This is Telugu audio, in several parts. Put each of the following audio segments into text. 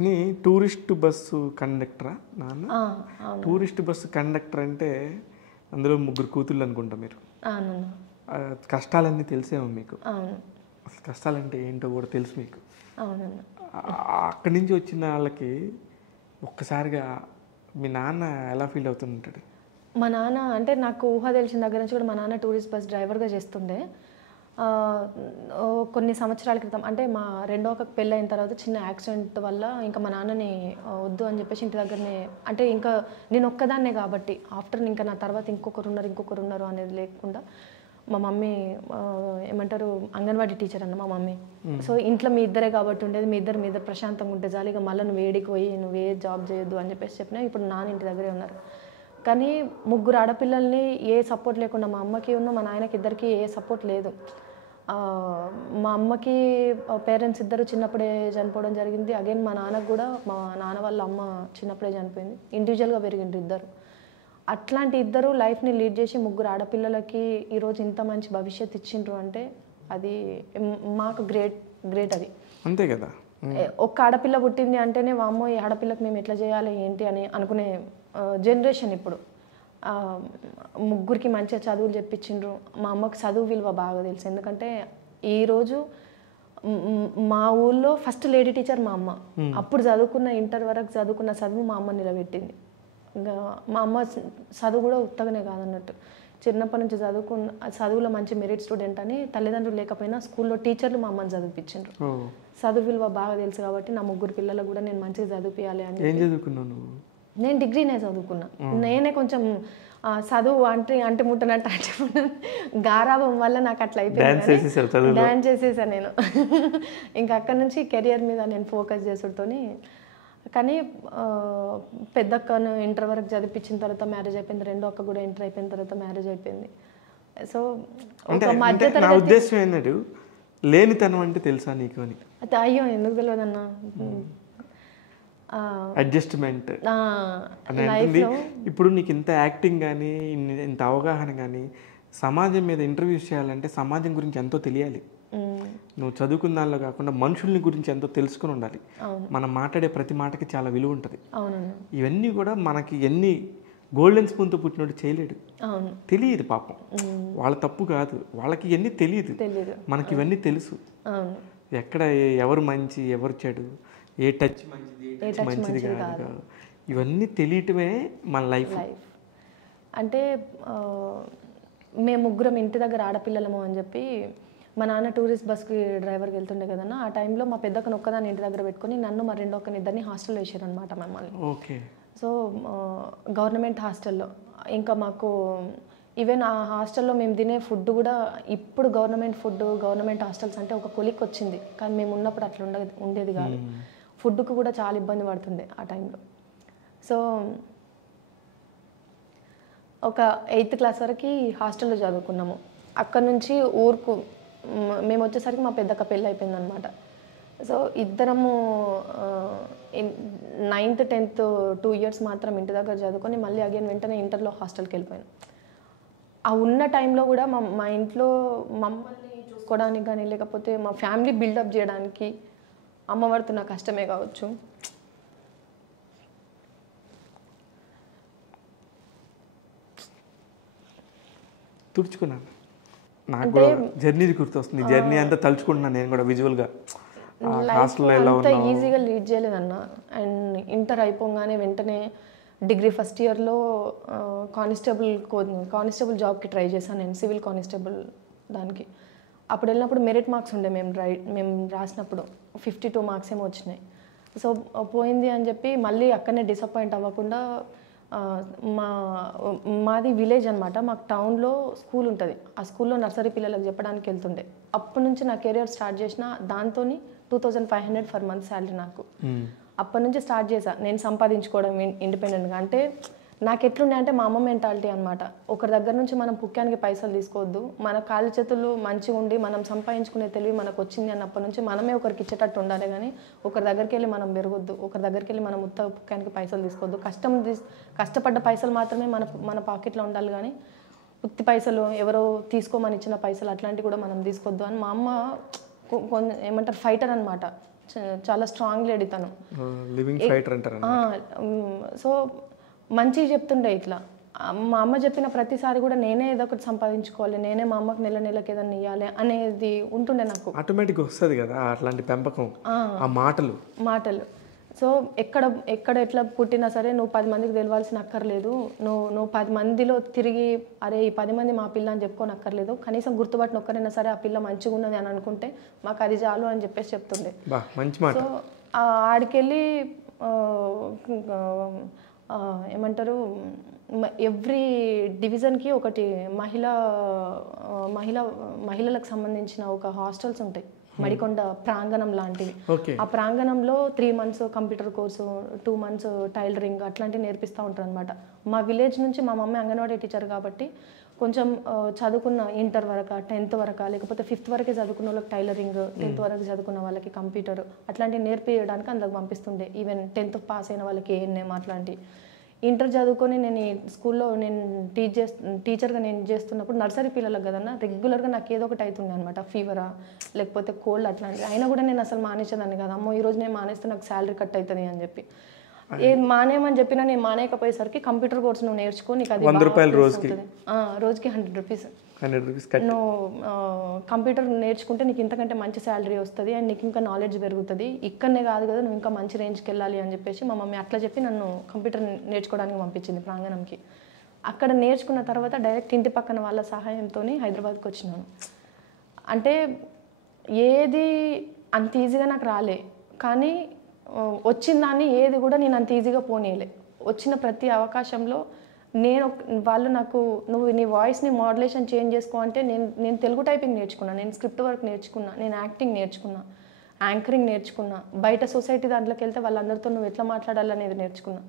కానీ టూరిస్ట్ బస్సు కండక్టరా నాన్న? టూరిస్ట్ బస్సు కండక్టర్ అంటే అందులో 3 కూతుళ్ళు అనుకుంటా మీరు. కష్టాలన్నీ తెలిసేమో మీకు. అసలు కష్టాలంటే ఏంటో కూడా తెలుసు మీకు. అక్కడి నుంచి వచ్చిన వాళ్ళకి ఒక్కసారిగా మీ నాన్న ఎలా ఫీల్ అవుతుంటాడు? మా నాన్న అంటే నాకు ఊహ తెలిసిన దగ్గర నుంచి కూడా మా నాన్న టూరిస్ట్ బస్ డ్రైవర్గా చేస్తుండే. కొన్ని సంవత్సరాల క్రితం అంటే మా రెండో అక్కకి పెళ్ళి అయిన తర్వాత చిన్న యాక్సిడెంట్ వల్ల ఇంకా మా నాన్నని వద్దు అని చెప్పేసి ఇంటి దగ్గరనే, అంటే ఇంకా నేను ఒక్కదాన్నే కాబట్టి ఆఫ్టర్ ఇంకా నా తర్వాత ఇంకొకరు ఉన్నారు అనేది లేకుండా మా మమ్మీ ఏమంటారు అంగన్వాడీ టీచర్ అన్న మా మమ్మీ. సో ఇంట్లో మీ ఇద్దరే కాబట్టి ఉండేది, మీ ఇద్దరు ప్రశాంతంగా ఉంటే చాలు, ఇక మళ్ళీ నువ్వు వేడికి పోయి నువ్వు ఏ జాబ్ చేయొద్దు అని చెప్పేసి చెప్పినా. ఇప్పుడు నాన్న ఇంటి దగ్గరే ఉన్నారు. కానీ 3 ఆడపిల్లల్ని ఏ సపోర్ట్ లేకుండా మా అమ్మకి మా నాయనకి ఇద్దరికి ఏ సపోర్ట్ లేదు. మా అమ్మకి పేరెంట్స్ ఇద్దరు చిన్నప్పుడే చనిపోవడం జరిగింది. అగైన్ మా నాన్నకు కూడా మా నాన్న వాళ్ళ అమ్మ చిన్నప్పుడే చనిపోయింది. ఇండివిజువల్గా పెరిగిండ్రు ఇద్దరు. అట్లాంటి ఇద్దరు లైఫ్ని లీడ్ చేసి 3 ఆడపిల్లలకి ఈరోజు ఇంత మంచి భవిష్యత్తు ఇచ్చిండ్రు అంటే అది మాకు గ్రేట్ అది. అంతే కదా. ఒక్క ఆడపిల్ల పుట్టింది అంటేనే వామ్మో ఈ ఆడపిల్లకి మేము ఎట్లా చేయాలి ఏంటి అని అనుకునే జనరేషన్ ఇప్పుడు. 3కి మంచిగా చదువులు చెప్పించిండ్రు. మా అమ్మకి చదువు విలువ బాగా తెలుసు. ఎందుకంటే ఈరోజు మా ఊళ్ళో ఫస్ట్ లేడీ టీచర్ మా అమ్మ. అప్పుడు ఇంటర్ వరకు చదువుకున్న చదువు మా అమ్మ నిలబెట్టింది. ఇంకా మా అమ్మ చదువు కూడా ఉత్తగానే కాదన్నట్టు. చిన్నప్పటి నుంచి చదువులో మంచి మెరిట్ స్టూడెంట్ అని తల్లిదండ్రులు లేకపోయినా స్కూల్లో టీచర్లు మా అమ్మని చదివిపించారు. చదువు విలువ బాగా తెలుసు కాబట్టి నా 3 పిల్లలు కూడా నేను మంచిగా చదివిపించాలి అని. ఏం చదువుకున్నాను? నేను డిగ్రీనే చదువుకున్నా. నేనే కొంచెం చదువు అంటే ముట్టనట్టు గారాభం వల్ల నాకు అట్లా అయిపోయింది. డాన్స్ చేసేసాను నేను. ఇంకా అక్కడ నుంచి కెరియర్ మీద నేను ఫోకస్ చేసుడుతోని. కానీ పెద్దక్కను ఇంటర్ వరకు చదివించిన తర్వాత మ్యారేజ్ అయిపోయింది. రెండో అక్క కూడా ఇంటర్ అయిపోయిన తర్వాత మ్యారేజ్ అయిపోయింది. సో నా ఉద్దేశం ఏంటంటే లేనితనం అంటే తెలుసా నీకు అని. అయితే అయ్యో ఎందుకు తెలియదన్నా, అడ్జస్ట్మెంట్ ఇప్పుడు నీకు ఇంత యాక్టింగ్ కానీ ఇంత అవగాహన కానీ సమాజం మీద ఇంటర్వ్యూస్ చేయాలంటే సమాజం గురించి ఎంతో తెలియాలి. నువ్వు చదువుకున్న దానిలో కాకుండా మనుషుల్ని గురించి ఎంతో తెలుసుకుని ఉండాలి. మనం మాట్లాడే ప్రతి మాటకి చాలా విలువ ఉంటుంది. ఇవన్నీ కూడా మనకి ఎన్ని గోల్డెన్ స్పూన్తో పుట్టినట్టు చేయలేడు. తెలియదు పాపం, వాళ్ళ తప్పు కాదు, వాళ్ళకి ఇవన్నీ తెలియదు. మనకి ఇవన్నీ తెలుసు. ఎక్కడ ఎవరు మంచి ఎవరు చెడు, ఏ టచ్ మంచిది కాదు, ఇవన్నీ తెలియటమే మన లైఫ్. అంటే మేము 3 ఇంటి దగ్గర ఆడపిల్లలము అని చెప్పి మా నాన్న టూరిస్ట్ బస్కి డ్రైవర్కి వెళ్తుండే కదన్నా. ఆ టైంలో మా పెద్దక్కను ఒక్కదాన్ని ఇంటి దగ్గర పెట్టుకొని నన్ను మా రెండో అక్కని ఇద్దరిని హాస్టల్లో వేసారు అనమాట మమ్మల్ని. ఓకే. సో గవర్నమెంట్ హాస్టల్లో ఇంకా మాకు ఈవెన్ ఆ హాస్టల్లో మేము తినే ఫుడ్ కూడా ఇప్పుడు గవర్నమెంట్ ఫుడ్ గవర్నమెంట్ హాస్టల్స్ అంటే ఒక కొలిక్ వచ్చింది. కానీ మేము ఉన్నప్పుడు అట్లా ఉండేది కాదు. ఫుడ్కు కూడా చాలా ఇబ్బంది పడుతుండే ఆ టైంలో. సో ఒక 8th క్లాస్ వరకు హాస్టల్లో చదువుకున్నాము. అక్కడ నుంచి ఊరుకు మేము వచ్చేసరికి మా పెద్దక్క పెళ్ళి అయిపోయింది అనమాట. సో ఇద్దరము 9th 10th 2 years మాత్రం ఇంటి దగ్గర చదువుకొని మళ్ళీ అగైన్ వెంటనే ఇంటర్లో హాస్టల్కి వెళ్ళిపోయాను. ఆ ఉన్న టైంలో కూడా మా ఇంట్లో మమ్మల్ని చూసుకోవడానికి కానీ లేకపోతే మా ఫ్యామిలీ బిల్డప్ చేయడానికి అమ్మ పడుతున్న కష్టమే కావచ్చు. తుడుచుకున్నాను. నాకు కూడా జర్నీ గుర్తొస్తుంది. జర్నీ అంతా తలుచుకుంటున్నాను నేను కూడా విజువల్గా. అంత ఈజీగా లీడ్ చేయలేదన్న. అండ్ ఇంటర్ అయిపోగానే వెంటనే డిగ్రీ ఫస్ట్ ఇయర్లో కానిస్టేబుల్ జాబ్కి ట్రై చేశాను నేను, సివిల్ కానిస్టేబుల్ దానికి. అప్పుడు వెళ్ళినప్పుడు మెరిట్ మార్క్స్ ఉండే, మేము రాసినప్పుడు 52 మార్క్స్ ఏమో వచ్చినాయి. సో పోయింది అని చెప్పి మళ్ళీ అక్కడనే డిసప్పాయింట్ అవ్వకుండా మాది విలేజ్ అనమాట. మాకు టౌన్లో స్కూల్ ఉంటుంది. ఆ స్కూల్లో నర్సరీ పిల్లలకు చెప్పడానికి వెళ్తుండే. అప్పటి నుంచి నా కెరియర్ స్టార్ట్ చేసిన దాంతో 2500 ఫర్ మంత్ శాలరీ నాకు. అప్పటి నుంచి స్టార్ట్ చేశా నేను సంపాదించుకోవడం ఇండిపెండెంట్గా. అంటే నాకు ఎట్లుండే అంటే మా అమ్మ మెంటాలిటీ అనమాట. ఒకరి దగ్గర నుంచి మనం పుక్కానికి పైసలు తీసుకోవద్దు, మన కాళ్ళు చేతులు మంచిగా ఉండి మనం సంపాదించుకునే తెలివి మనకు వచ్చింది అన్నప్పటి నుంచి మనమే ఒకరికి ఇచ్చేటట్టు ఉండాలి. కానీ ఒకరి దగ్గరికి వెళ్ళి మనం పెరగొద్దు, ఒకరి దగ్గరికి వెళ్ళి మనం ఉత్త పుక్కానికి పైసలు తీసుకోవద్దు. కష్టపడ్డ పైసలు మాత్రమే మన పాకెట్లో ఉండాలి. కానీ ఉత్తి పైసలు ఎవరో తీసుకోమని ఇచ్చిన పైసలు అట్లాంటివి కూడా మనం తీసుకోవద్దు అని మా అమ్మ ఏమంటారు ఫైటర్ అనమాట. చాలా స్ట్రాంగ్ లేడీ తను. లివింగ్ ఫైటర్ అంటారు. సో మంచిగా చెప్తుండే ఇట్లా. మా అమ్మ చెప్పిన ప్రతిసారి కూడా నేనే ఏదో ఒకటి సంపాదించుకోవాలి, నేనే మా అమ్మకి నెలకి ఏదైనా ఇవ్వాలి అనేది ఉంటుండే నాకు. ఆటోమేటిక్గా వస్తుంది కదా అట్లాంటి పెంపకం, ఆ మాటలు. సో ఎక్కడ ఎట్లా పుట్టినా సరే నువ్వు 10 మందికి తెలవాల్సిన అక్కర్లేదు, నువ్వు 10 మందిలో తిరిగి అరే ఈ 10 మంది మా పిల్ల అని చెప్పుకొని అక్కర్లేదు, కనీసం గుర్తుపట్టిన ఒక్కరైనా సరే ఆ పిల్ల మంచిగా ఉన్నది అని అనుకుంటే మాకు అది చాలు అని చెప్పేసి చెప్తుండే. సో ఆడికెళ్ళి ఏమంటారు, ఎవ్రీ డివిజన్కి ఒకటి మహిళలకు సంబంధించిన ఒక హాస్టల్స్ ఉంటాయి, మడికొండ ప్రాంగణం లాంటివి. ఆ ప్రాంగణంలో 3 months computer course, 2 months tailoring అట్లాంటివి నేర్పిస్తూ ఉంటారు అనమాట. మా విలేజ్ నుంచి మా మమ్మీ అంగన్వాడీ టీచర్ కాబట్టి కొంచెం చదువుకున్న ఇంటర్ వరకు, 10th వరకు, లేకపోతే 5th వరకే చదువుకున్న వాళ్ళకి టైలరింగ్, 10th వరకు చదువుకున్న వాళ్ళకి కంప్యూటర్ అట్లాంటివి నేర్పించడానికి అందులోకి పంపిస్తుండే. ఈవెన్ 10th పాస్ అయిన వాళ్ళకి ఏఎన్ఎం అట్లాంటివి. ఇంటర్ చదువుకొని నేను స్కూల్లో టీచర్గా నేను చేస్తున్నప్పుడు నర్సరీ పిల్లలకు కదన్నా రెగ్యులర్గా నాకు ఏదో ఒకటి అవుతుండే అనమాట, ఫీవరా లేకపోతే కోల్డ్ అట్లాంటివి. అయినా కూడా నేను అసలు మానేసేదాన్ని కదా, అమ్మో ఈరోజు నేను మానేస్తే నాకు శాలరీ కట్ అవుతుంది అని చెప్పి. మానేయమని చెప్పినా నేను మానేయకపోయేసరికి కంప్యూటర్ కోర్స్ నువ్వు నేర్చుకో, నీకు అది రోజుకి 100 రూపీస్ నువ్వు కంప్యూటర్ నేర్చుకుంటే నీకు ఇంతకంటే మంచి శాలరీ వస్తుంది అండ్ నీకు ఇంకా నాలెడ్జ్ పెరుగుతుంది, ఇక్కడనే కాదు కదా నువ్వు ఇంకా మంచి రేంజ్కి వెళ్ళాలి అని చెప్పేసి మా మమ్మీ అట్లా చెప్పి నన్ను కంప్యూటర్ నేర్చుకోవడానికి పంపించింది ప్రాంగణంకి. అక్కడ నేర్చుకున్న తర్వాత డైరెక్ట్ ఇంటి పక్కన వాళ్ళ సహాయంతో హైదరాబాద్కి వచ్చినాను. అంటే ఏది అంత ఈజీగా నాకు రాలే, కానీ వచ్చిన దాన్ని ఏది కూడా నేను అంత ఈజీగా పోనీయలే. వచ్చిన ప్రతి అవకాశంలో వాళ్ళు నాకు నువ్వు నీ వాయిస్ని మాడ్యులేషన్ చేంజ్ చేసుకో అంటే నేను తెలుగు టైపింగ్ నేర్చుకున్నా, నేను స్క్రిప్ట్ వర్క్ నేర్చుకున్నా, నేను యాక్టింగ్ నేర్చుకున్నా, యాంకరింగ్ నేర్చుకున్నా, బయట సొసైటీ దాంట్లోకి వెళ్తే వాళ్ళందరితో నువ్వు ఎట్లా మాట్లాడాలనేది నేర్చుకున్నా.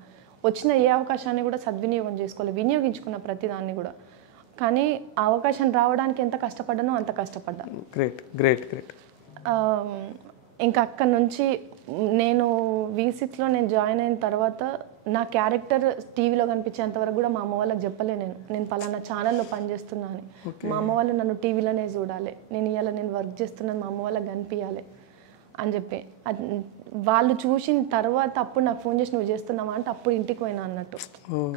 వచ్చిన ఏ అవకాశాన్ని కూడా సద్వినియోగం చేసుకోవాలి, వినియోగించుకున్న ప్రతి దాన్ని కూడా. కానీ ఆ అవకాశం రావడానికి ఎంత కష్టపడ్డానో అంత కష్టపడ్డాను. గ్రేట్. ఇంకా అక్కడి నుంచి నేను V6లో నేను జాయిన్ అయిన తర్వాత నా క్యారెక్టర్ టీవీలో కనిపించేంత వరకు కూడా మా అమ్మ వాళ్ళకి చెప్పలే నేను పలానా ఛానల్లో పనిచేస్తున్నా అని. మా అమ్మ వాళ్ళు నన్ను టీవీలోనే చూడాలి, నేను వర్క్ చేస్తున్నాను మా అమ్మ వాళ్ళకి కనిపించాలి అని చెప్పి. వాళ్ళు చూసిన తర్వాత అప్పుడు నాకు ఫోన్ చేసి నువ్వు చేస్తున్నావా అంటే అప్పుడు ఇంటికి పోయినా అన్నట్టు.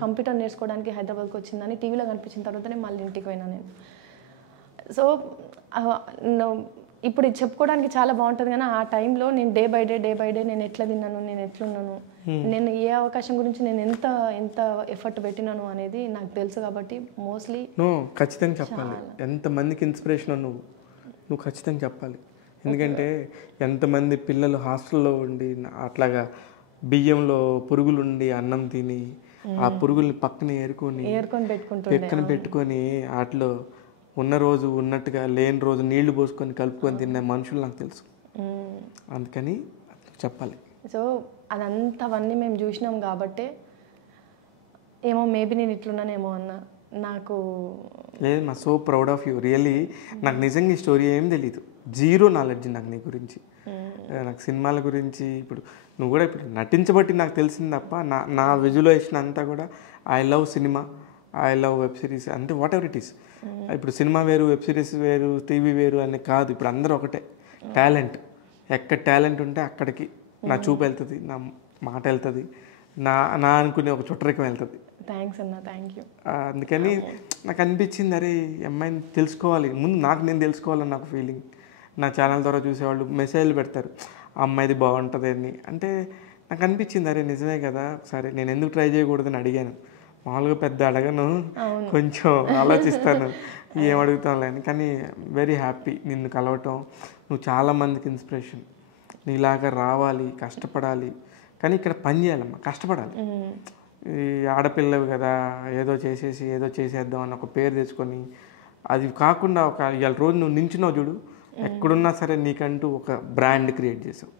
కంప్యూటర్ నేర్చుకోవడానికి హైదరాబాద్కి వచ్చిందని టీవీలో కనిపించిన తర్వాతనే మళ్ళీ ఇంటికి పోయినా నేను. సో ఇప్పుడు ఇది చెప్పుకోవడానికి చాలా బాగుంటుంది, కానీ ఆ టైంలో నేను డే బై డే నేను ఎట్లా తిన్నాను, నేను ఎట్లున్నాను, నేను ఏ అవకాశం గురించి నేను ఎంత ఎఫర్ట్ పెట్టినాను అనేది నాకు తెలుసు. కాబట్టి మోస్ట్లీ ఖచ్చితంగా చెప్పాలి, ఎంతమందికి ఇన్స్పిరేషన్ నువ్వు ఖచ్చితంగా చెప్పాలి. ఎందుకంటే ఎంతమంది పిల్లలు హాస్టల్లో ఉండి అట్లాగా బియ్యంలో పురుగులు ఉండి అన్నం తిని ఆ పురుగుల్ని పక్కన ఏరుకొని పెట్టుకొని వాటిలో ఉన్న రోజు ఉన్నట్టుగా లేని రోజు నీళ్లు పోసుకొని కలుపుకొని తిన్న మనుషులు నాకు తెలుసు, అందుకని చెప్పాలి. సో అవన్నీ మేము చూసినాం కాబట్టి ఏమో మేబీ నేను ఇట్లున్నానేమో అన్న నాకు లేదు. నా so proud of you really. నాకు నిజంగా ఈ స్టోరీ ఏం తెలీదు, జీరో నాలెడ్జ్ నాకు నీ గురించి. నాకు సినిమాల గురించి ఇప్పుడు నువ్వు కూడా ఇప్పుడు నటించబట్టి నాకు తెలిసింది తప్ప నా విజువలైజేషన్ అంతా కూడా I love cinema, I love web series, అంటే వాట్ ఎవర్ ఇట్ ఈస్. ఇప్పుడు సినిమా వేరు, వెబ్ సిరీస్ వేరు, టీవీ వేరు అని కాదు, ఇప్పుడు అందరూ ఒకటే. టాలెంట్, ఎక్కడ టాలెంట్ ఉంటే అక్కడికి నా చూపు వెళ్తుంది, నా మాట వెళ్తుంది, నా అనుకునే ఒక చుట్టరికం వెళ్తుంది. థ్యాంక్స్ అన్న, థ్యాంక్ యూ. అందుకని నాకు అనిపించింది, అరే అమ్మాయిని తెలుసుకోవాలి, ముందు నేను తెలుసుకోవాలని నాకు ఫీలింగ్. నా ఛానల్ ద్వారా చూసేవాళ్ళు మెసేజ్లు పెడతారు, ఆ అమ్మాయిది బాగుంటుంది అని. అంటే నాకు అనిపించింది, అరే నిజమే కదా, సరే నేను ఎందుకు ట్రై చేయకూడదని అడిగాను. మామూలుగా పెద్ద అడగను, కొంచెం ఆలోచిస్తాను ఏం అడుగుతానులే అని. కానీ వెరీ హ్యాపీ నిన్ను కలవటం. నువ్వు చాలామందికి ఇన్స్పిరేషన్. నీలాగా రావాలి, కష్టపడాలి, కానీ ఇక్కడ పని చేయాలమ్మా, కష్టపడాలి. ఈ ఆడపిల్లవి కదా ఏదో చేసేద్దాం అని ఒక పేరు తెచ్చుకొని అది కాకుండా ఇవాళ రోజు నువ్వు నించున్నావు చూడు, ఎక్కడున్నా సరే నీకంటూ ఒక బ్రాండ్ క్రియేట్ చేసావు.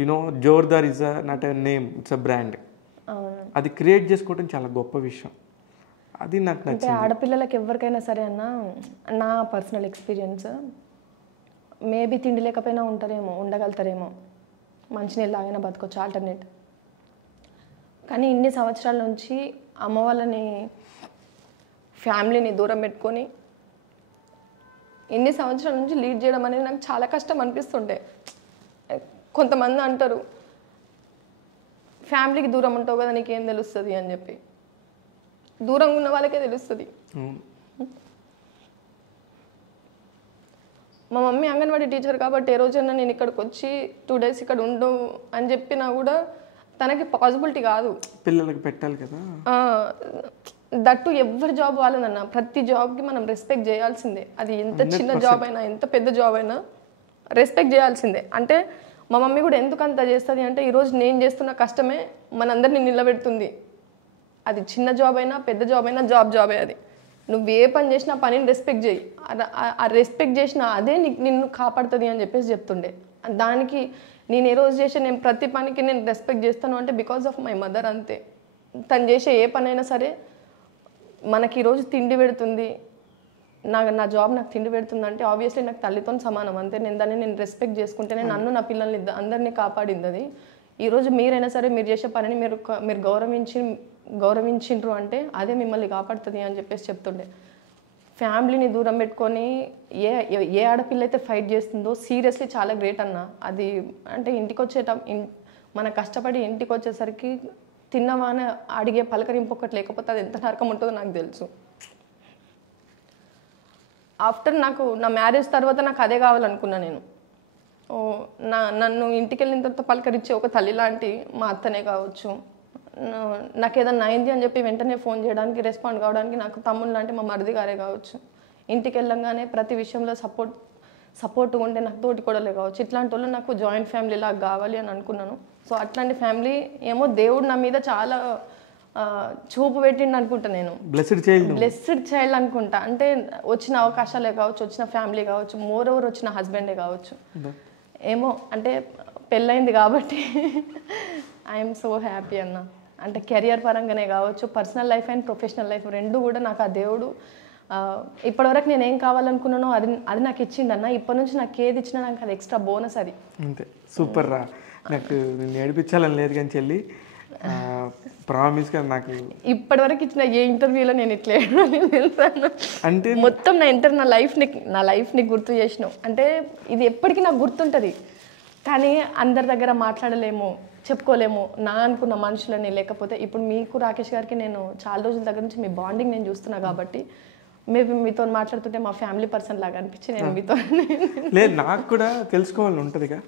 You know Jordar is not a name, it's a brand. అది క్రియేట్ చేసుకోవడం చాలా గొప్ప విషయం. అది నాకు నచ్చింది. ఆడపిల్లలకి ఎవరికైనా సరే అన్న, నా పర్సనల్ ఎక్స్పీరియన్స్, మేబీ తిండి లేకపోయినా ఉండగలుగుతారేమో, మంచినీళ్ళు తాగినా బతకొచ్చు ఆల్టర్నేట్. కానీ ఇన్ని సంవత్సరాల నుంచి అమ్మ వాళ్ళని ఫ్యామిలీని దూరం పెట్టుకొని ఇన్ని సంవత్సరాల నుంచి లీడ్ చేయడం అనేది నాకు చాలా కష్టం అనిపిస్తుండే. కొంతమంది అంటారు ఫ్యామిలీకి దూరం ఉంటావు కదా నీకేం తెలుస్తుంది అని చెప్పి. దూరంగా ఉన్న వాళ్ళకే తెలుస్తుంది. మా మమ్మీ అంగన్వాడీ టీచర్ కాబట్టి ఏ రోజైనా నేను ఇక్కడికి వచ్చి 2 days ఇక్కడ ఉండు అని చెప్పినా కూడా తనకి పాసిబిలిటీ కాదు. పిల్లలకి పెట్టాలి కదా. దట్టు ఎవరి జాబ్ వాళ్ళదన్న ప్రతి జాబ్కి మనం రెస్పెక్ట్ చేయాల్సిందే. అది ఎంత చిన్న జాబ్ అయినా ఎంత పెద్ద జాబ్ అయినా రెస్పెక్ట్ చేయాల్సిందే. అంటే మా మమ్మీ కూడా ఎందుకు అంత చేస్తుంది అంటే ఈరోజు నేను చేస్తున్న కష్టమే మనందరినీ నిలబెడుతుంది. అది చిన్న జాబ్ అయినా పెద్ద జాబ్ అయినా జాబే. అది నువ్వు ఏ పని చేసినా పనిని రెస్పెక్ట్ చేయి. ఆ రెస్పెక్ట్ చేసిన అదే నిన్ను కాపాడుతుంది అని చెప్పేసి చెప్తుండే. దానికి నేను ఏ రోజు చేసే నేను ప్రతి పనికి నేను రెస్పెక్ట్ చేస్తాను అంటే బికాస్ ఆఫ్ మై మదర్. అంతే. తను చేసే ఏ పని అయినా సరే మనకి ఈరోజు తిండి పెడుతుంది, నా జాబ్ నాకు తిండి పెడుతుంది అంటే ఆబ్వియస్లీ నాకు తల్లితో సమానం. అంతే. నేను రెస్పెక్ట్ చేసుకుంటేనే నన్ను నా పిల్లల్ని అందరినీ కాపాడింది అది. ఈరోజు మీరైనా సరే మీరు చేసే పనిని మీరు గౌరవించిండ్రు అంటే అదే మిమ్మల్ని కాపాడుతుంది అని చెప్పేసి చెప్తుండే. ఫ్యామిలీని దూరం పెట్టుకొని ఏ ఆడపిల్ల అయితే ఫైట్ చేస్తుందో సీరియస్లీ చాలా గ్రేట్ అన్న. అది అంటే మన కష్టపడి ఇంటికి వచ్చేసరికి తిన్నవా అని అడిగే పలకరింపు ఒకటి లేకపోతే అది ఎంత నరకం ఉంటుందో నాకు తెలుసు. ఆఫ్టర్ నా మ్యారేజ్ తర్వాత నాకు అదే కావాలనుకున్నా నేను. నన్ను ఇంటికి వెళ్ళిన తర్వాత పలకరించే ఒక తల్లి లాంటి మా అత్తనే కావచ్చు, నాకు ఏదన్నా అయింది అని చెప్పి వెంటనే ఫోన్ చేయడానికి రెస్పాండ్ కావడానికి నాకు తమ్ముడు లాంటి మా మరిది గారే కావచ్చు. ఇంటికి వెళ్ళంగానే ప్రతి విషయంలో సపోర్ట్ ఉంటే నాకు తోటి కూడలే కావచ్చు. ఇట్లాంటి వాళ్ళు నాకు జాయింట్ ఫ్యామిలీ లాగా కావాలి అని అనుకున్నాను. సో అట్లాంటి ఫ్యామిలీ ఏమో దేవుడు నా మీద చాలా చూపు పెట్టిండు అనుకుంటా. నేను బ్లెస్డ్ చైల్డ్ అనుకుంటా. అంటే వచ్చిన అవకాశాలే కావచ్చు, వచ్చిన ఫ్యామిలీ కావచ్చు, మోర్ ఓవర్ వచ్చిన హస్బెండే కావచ్చు. ఏమో అంటే పెళ్ళైంది కాబట్టి ఐఎమ్ సో హ్యాపీ అన్న. అంటే కెరియర్ పరంగానే కావచ్చు, personal life and professional life రెండు కూడా నాకు ఆ దేవుడు ఇప్పటివరకు నేను ఏం కావాలనుకున్నానో అది నాకు ఇచ్చిండన్న. ఇప్పటి నుంచి నాకు ఏది ఇచ్చినా నాకు అది ఎక్స్ట్రా బోనస్. అది అంతే. సూపర్ రా. నాకు నేను ఏడిపించాలని లేదు కానీ చెల్లి, ప్రామిస్గా నాకు ఇప్పటివరకు ఇచ్చిన ఏ ఇంటర్వ్యూలో నేను ఇట్లా తెలుసాను. అంటే మొత్తం నా లైఫ్ని గుర్తు చేసినావు. అంటే ఇది ఎప్పటికీ నాకు గుర్తుంటుంది. కానీ అందరి దగ్గర మాట్లాడలేము, చెప్పుకోలేము నా అనుకున్న మనుషులని. లేకపోతే ఇప్పుడు మీకు రాకేష్ గారికి నేను చాలా రోజుల దగ్గర నుంచి మీ బాండింగ్ నేను చూస్తున్నా కాబట్టి మీతో మాట్లాడుతుంటే మా ఫ్యామిలీ పర్సన్ లాగా అనిపించి నేను మీతో లేదు, నాకు కూడా తెలుసుకోవాలని ఉంటుందిగా.